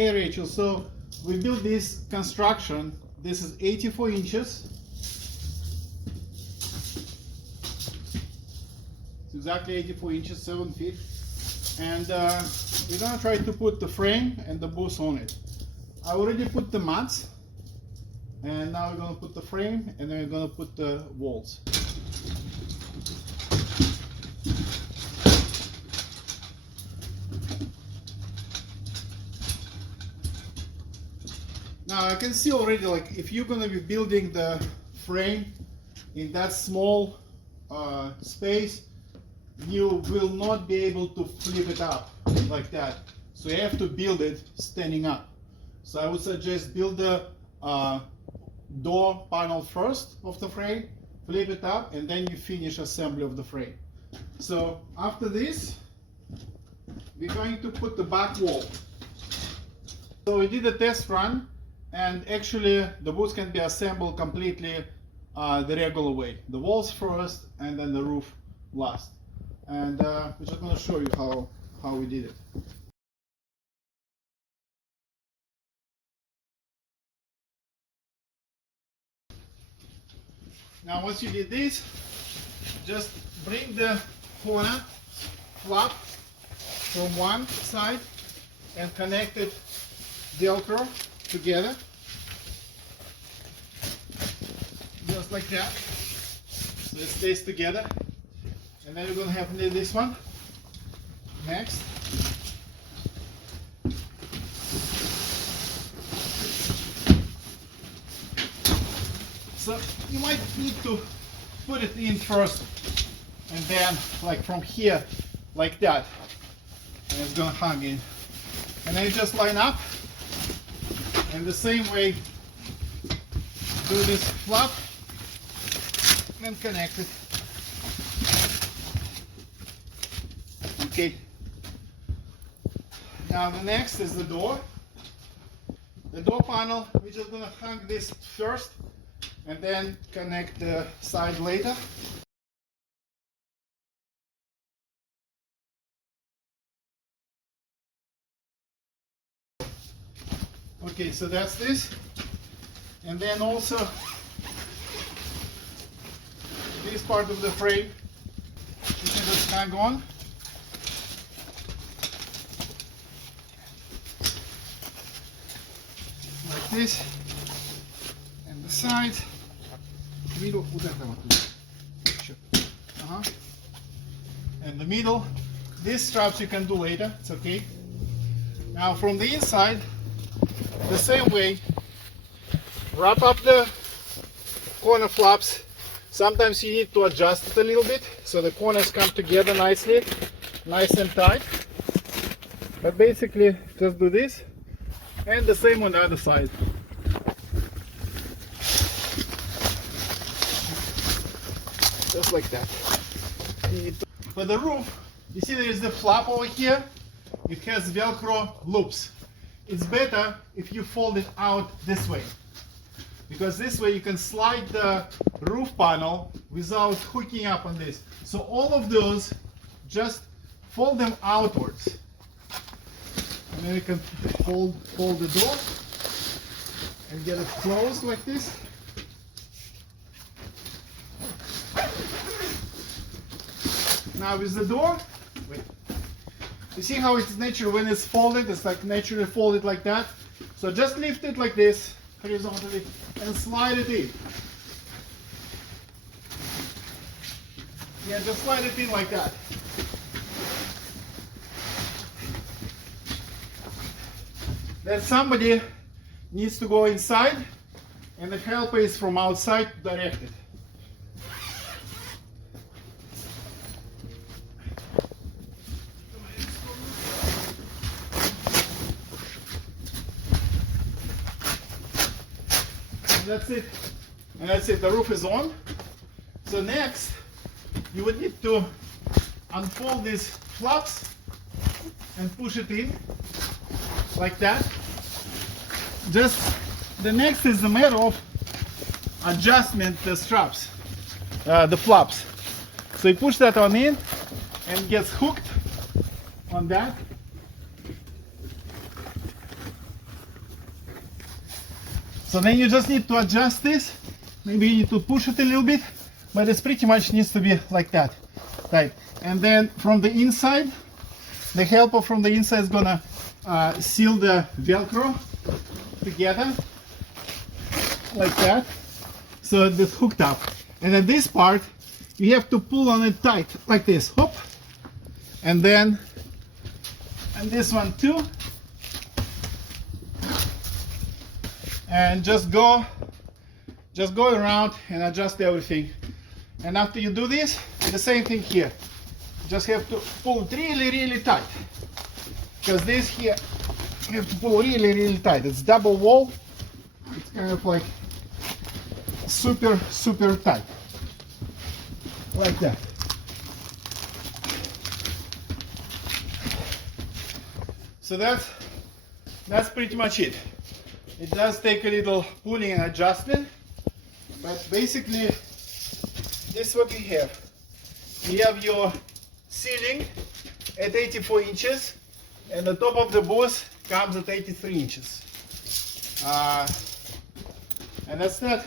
Hey Rachel, so we built this construction. This is 84 inches. It's exactly 84 inches, 7 feet. And we're gonna try to put the frame and the booth on it. I already put the mats, and now we're gonna put the frame, and then we're gonna put the walls. Now I can see already, like, if you're gonna be building the frame in that small space, you will not be able to flip it up like that. So you have to build it standing up. So I would suggest build the door panel first of the frame, flip it up, and then you finish assembly of the frame. So after this, we're going to put the back wall. So we did a test run, and actually the booth can be assembled completely the regular way. The walls first, and then the roof last. And we're just going to show you how we did it. Now once you did this, just bring the corner flap from one side and connect it velcro together, just like that, so it stays together. And then we're going to have this one next. So you might need to put it in first, and then like from here, like that, and it's going to hang in. And then you just line up, and the same way do this flap and connect it. Okay. Now the next is the door. The door panel, we're just going to hang this first and then connect the side later. Okay, so that's this. And then also this part of the frame, you can just hang on. Like this. And the side. Middle. And the middle. These straps you can do later, it's okay. Now from the inside, the same way, wrap up the corner flaps. Sometimes you need to adjust it a little bit so the corners come together nicely, nice and tight. But basically just do this, and the same on the other side. Just like that. For the roof, you see there is the flap over here. It has velcro loops. It's better if you fold it out this way, because this way you can slide the roof panel without hooking up on this. So all of those, just fold them outwards, and then you can fold the door and get it closed like this. Now with the door, wait. You see how it's natural when it's folded? It's like naturally folded like that. So just lift it like this, horizontally, and slide it in. Yeah, just slide it in like that. Then somebody needs to go inside, and the helper is from outside to direct it. That's it. And that's it. The roof is on. So next, you would need to unfold these flaps and push it in like that. Just the next is the matter of adjustment the straps, the flaps. So you push that on in and gets hooked on that. So then you just need to adjust this. Maybe you need to push it a little bit, but it's pretty much needs to be like that, right? And then from the inside, the helper from the inside is gonna seal the velcro together like that, so it's hooked up. And then this part, you have to pull on it tight like this, hop, and then and this one too, and just go around and adjust everything. And after you do this, the same thing here. Just have to pull it really tight, because this here you have to pull really tight. It's double wall. It's kind of like super tight, like that. So that's pretty much it. It does take a little pulling and adjustment, but basically this is what we have. You have your ceiling at 84 inches, and the top of the booth comes at 83 inches. And that's that.